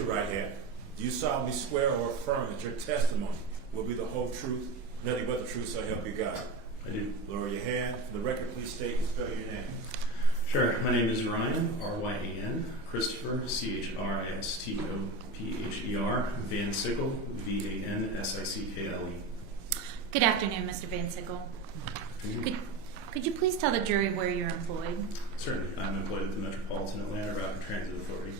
your right hand. Do you solemnly swear or affirm that your testimony will be the whole truth, nothing but the truth, so help you God? I do. Lower your hand. For the record, please state and spell your name. Sure. My name is Ryan, R-Y-A-N, Christopher, C-H-R-I-S-T-O-P-H-E-R, Van Sickle, V-A-N-S-I-C-K-L-E. Good afternoon, Mr. Van Sickle. Could you please tell the jury where you're employed? Certainly. I'm employed at the Metropolitan Atlanta Rapid Transit Authority.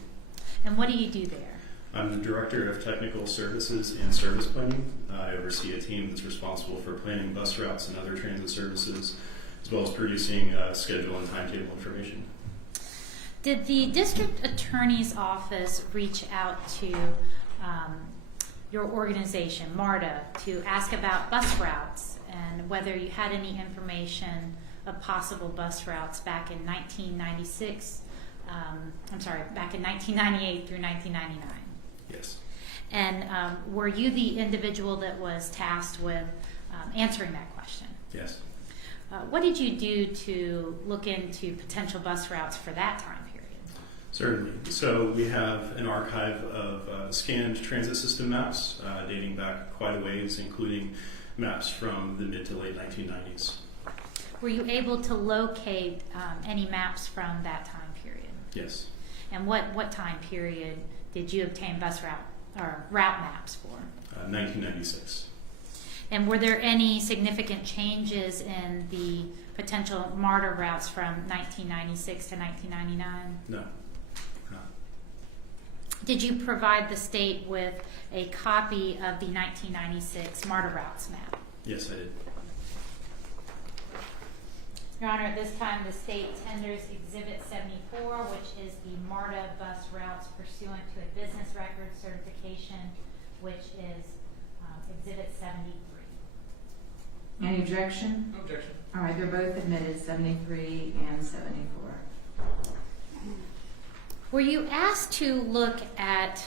And what do you do there? I'm the Director of Technical Services and Service Planning. I oversee a team that's responsible for planning bus routes and other transit services, as well as producing schedule and timetable information. Did the district attorney's office reach out to your organization, MARTA, to ask about bus routes and whether you had any information of possible bus routes back in 1996, back in 1998 through 1999? Yes. And were you the individual that was tasked with answering that question? Yes. What did you do to look into potential bus routes for that time period? Certainly. So we have an archive of scanned transit system maps dating back quite a ways, including maps from the mid to late 1990s. Were you able to locate any maps from that time period? Yes. And what time period did you obtain bus route or route maps for? 1996. And were there any significant changes in the potential MARTA routes from 1996 to 1999? No. Did you provide the state with a copy of the 1996 MARTA routes map? Yes, I did. Your Honor, at this time the state tenders Exhibit 74, which is the MARTA bus routes pursuant to a business record certification, which is Exhibit 73. Any objection? Objection. All right, they're both admitted, 73 and 74. Were you asked to look at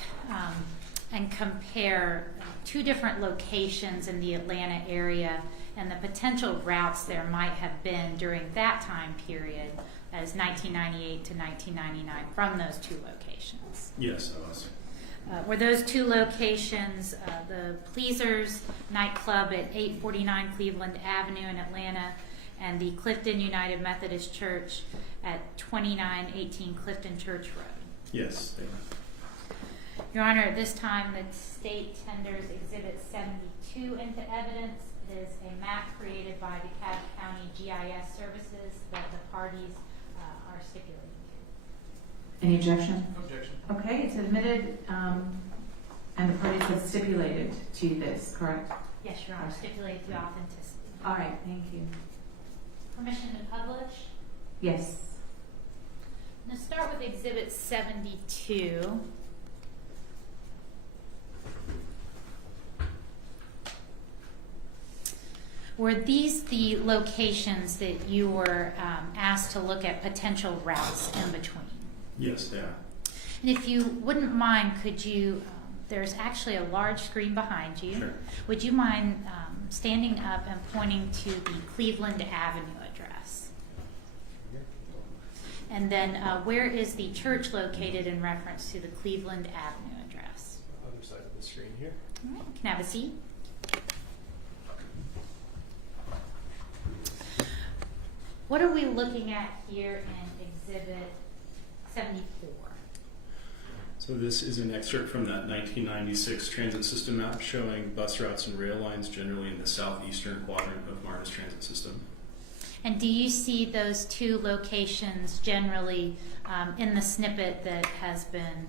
and compare two different locations in the Atlanta area and the potential routes there might have been during that time period as 1998 to 1999 from those two locations? Yes, I was. Were those two locations the Pleasers nightclub at 849 Cleveland Avenue in Atlanta and the Clifton United Methodist Church at 2918 Clifton Church Road? Yes, they were. Your Honor, at this time the state tenders Exhibit 72 into evidence. It is a map created by DeKalb County GIS Services that the parties are stipulating to. Any objection? Objection. Okay, it's admitted, and the parties have stipulated to this, correct? Yes, Your Honor, stipulate the authenticity. All right, thank you. Permission to publish? Yes. Now start with Exhibit 72. Were these the locations that you were asked to look at potential routes in between? Yes, they are. And if you wouldn't mind, could you, there's actually a large screen behind you. Sure. Would you mind standing up and pointing to the Cleveland Avenue address? And then where is the church located in reference to the Cleveland Avenue address? Other side of the screen here. All right, you can have a seat. What are we looking at here in Exhibit 74? So this is an excerpt from that 1996 transit system map showing bus routes and rail lines generally in the southeastern quadrant of MARTA's transit system. And do you see those two locations generally in the snippet that has been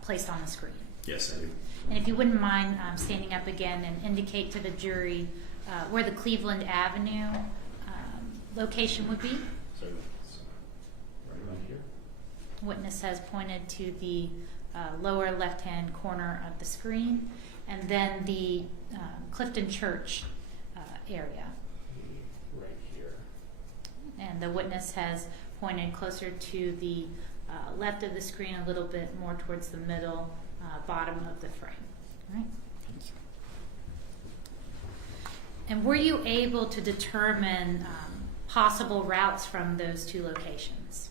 placed on the screen? Yes, I do. And if you wouldn't mind standing up again and indicate to the jury where the Cleveland Avenue location would be. So it's right around here. Witness has pointed to the lower left-hand corner of the screen, and then the Clifton Church area. Right here. And the witness has pointed closer to the left of the screen, a little bit more towards the middle bottom of the frame. All right, thank you. And were you able to determine possible routes from those two locations?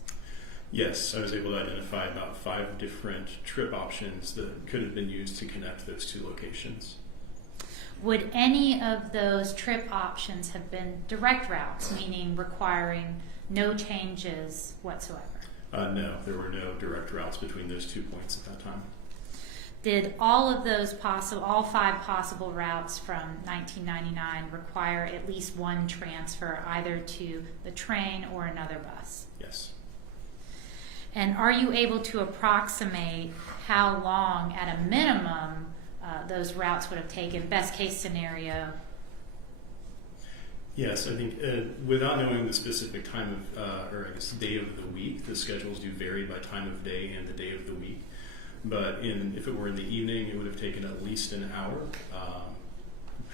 Yes, I was able to identify about 5 different trip options that could have been used to connect those 2 locations. Would any of those trip options have been direct routes, meaning requiring no changes whatsoever? No, there were no direct routes between those 2 points at that time. Did all of those all 5 possible routes from 1999 require at least one transfer either to the train or another bus? Yes. And are you able to approximate how long, at a minimum, those routes would have taken, best case scenario? Yes, I think without knowing the specific time of, or I guess day of the week, the schedules do vary by time of day and the day of the week. But if it were in the evening, it would have taken at least an hour,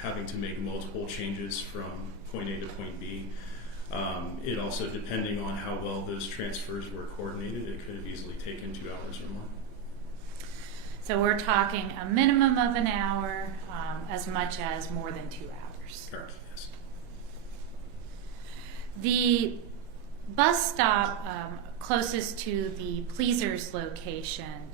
having to make multiple changes from point A to point B. It also, depending on how well those transfers were coordinated, it could have easily taken 2 hours or more. So we're talking a minimum of an hour, as much as more than 2 hours. Correct, yes. The bus stop closest to the Pleasers location,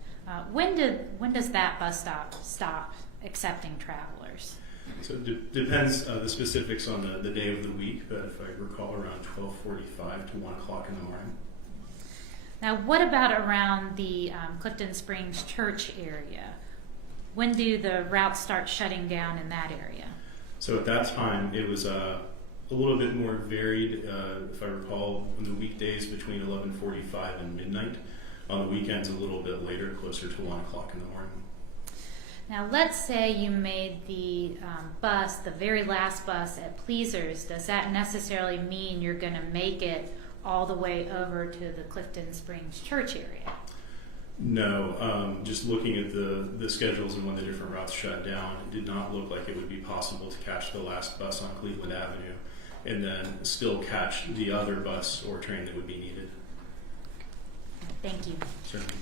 when does that bus stop accepting travelers? So it depends the specifics on the day of the week, but if I recall, around 12:45 to 1 o'clock in the morning. Now, what about around the Clifton Springs Church area? When do the routes start shutting down in that area? So at that time, it was a little bit more varied, if I recall, on the weekdays between 11:45 and midnight. On the weekends, a little bit later, closer to 1 o'clock in the morning. Now, let's say you made the bus, the very last bus at Pleasers. Does that necessarily mean you're going to make it all the way over to the Clifton Springs Church area? No, just looking at the schedules and when the different routes shut down, it did not look like it would be possible to catch the last bus on Cleveland Avenue and then still catch the other bus or train that would be needed. Thank you. Certainly.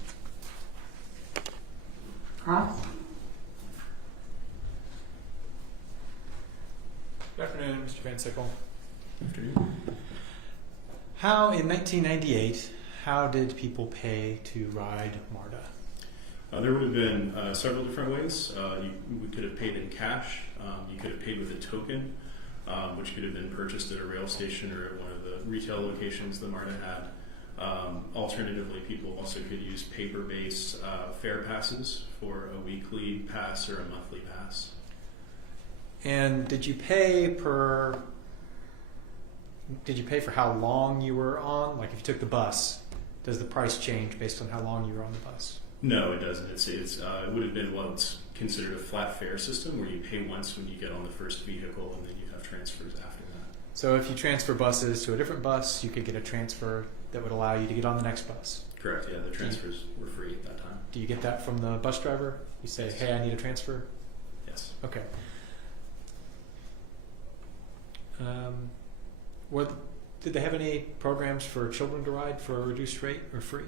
Cross? Good afternoon, Mr. Van Sickle. Afternoon. How, in 1998, how did people pay to ride MARTA? There would have been several different ways. We could have paid in cash. You could have paid with a token, which could have been purchased at a rail station or at one of the retail locations that MARTA had. Alternatively, people also could use paper-based fare passes for a weekly pass or a monthly pass. And did you pay for how long you were on? Like if you took the bus, does the price change based on how long you were on the bus? No, it doesn't. It would have been what's considered a flat fare system, where you pay once when you get on the first vehicle, and then you have transfers after that. So if you transfer buses to a different bus, you could get a transfer that would allow you to get on the next bus. Correct. Yeah, the transfers were free at that time. Do you get that from the bus driver? You say, "Hey, I need a transfer." Yes. Okay. Did they have any programs for children to ride for a reduced rate or free?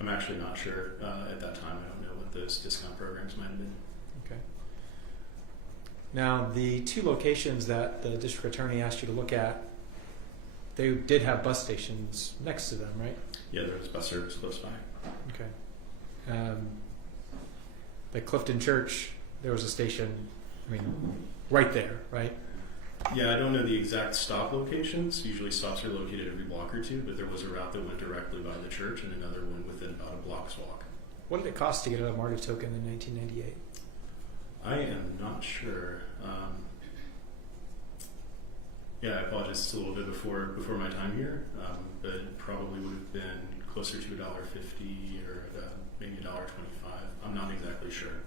I'm actually not sure at that time. I don't know what those discount programs might have been. Okay. Now, the 2 locations that the district attorney asked you to look at, they did have bus stations next to them, right? Yeah, there was bus service close by. Okay. The Clifton Church, there was a station, right there, right? Yeah, I don't know the exact stop locations. Usually stops are located every block or 2, but there was a route that went directly by the church and another one within about a block's walk. What did it cost to get a MARTA token in 1998? I am not sure. Yeah, I apologize. It's a little bit before my time here, but it probably would have been closer to $1.50 or maybe $1.25. I'm not exactly sure.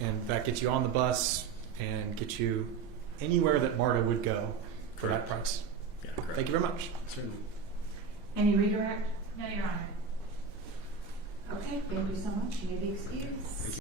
And that gets you on the bus and gets you anywhere that MARTA would go for that price. Yeah, correct. Thank you very much. Certainly. Any redirect? No, Your Honor. Okay, thank you so much. You may be excused.